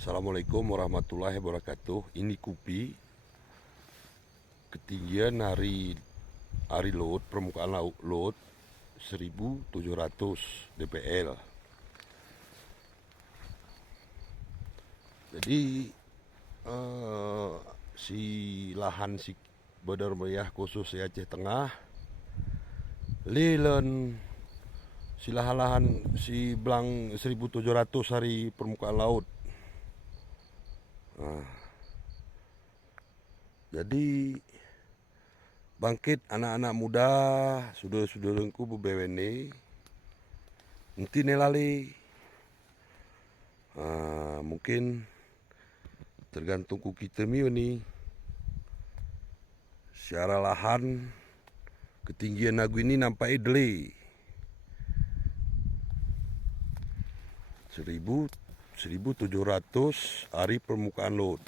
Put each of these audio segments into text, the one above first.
Assalamualaikum warahmatullahi wabarakatuh. Ini Kupi. Ketinggian hari laut, permukaan laut 1700 dpl. Jadi si lahan si Badar Meriah khusus Aceh Tengah lilen si lahan si belang 1700 hari permukaan laut. Jadi bangkit anak-anak muda saudara-saudaraku bebewene nanti nelali mungkin tergantung ku kita ni secara lahan ketinggian lagu ini nampak idle 1700 hari permukaan laut.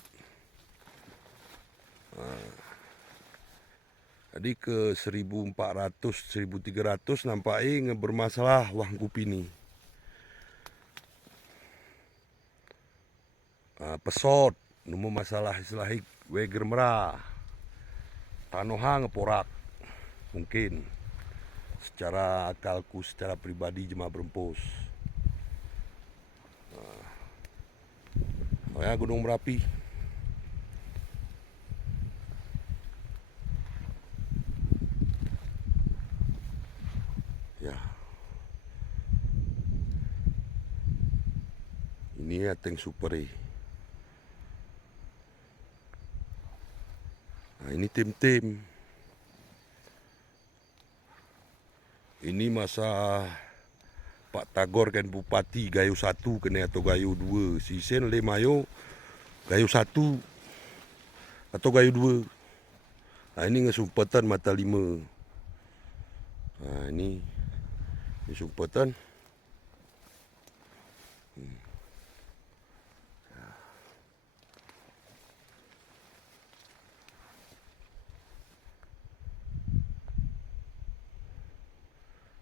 Jadi ke 1400 1300 nampaknya bermasalah wang Kupi ni. Pesot nemu masalah istilah weger merah. Tanoha ngeporak. Mungkin secara akalku secara pribadi jemaah berempus. Ya Gunung Merapi. Ya. Ini ya tank super. Nah, ini tim-tim. Ini masa Pak Tagor kan Bupati Gayo 1 kena atau Gayo 2. Sisen Le Mayo Gayo 1 atau Gayo 2. Nah, ini ngesumpatan mata 5. Nah, ini sumpatan.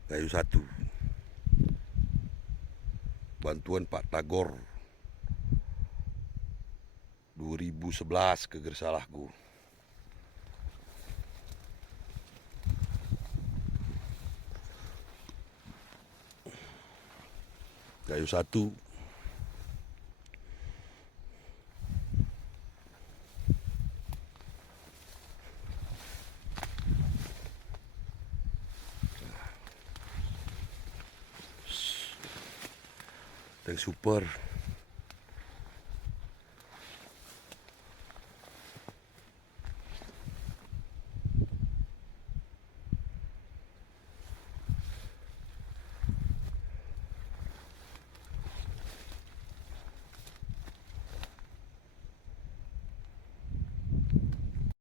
Gayo 1. Bantuan Pak Tagor 2011 kegersalahku. Gayo 1. Tank super.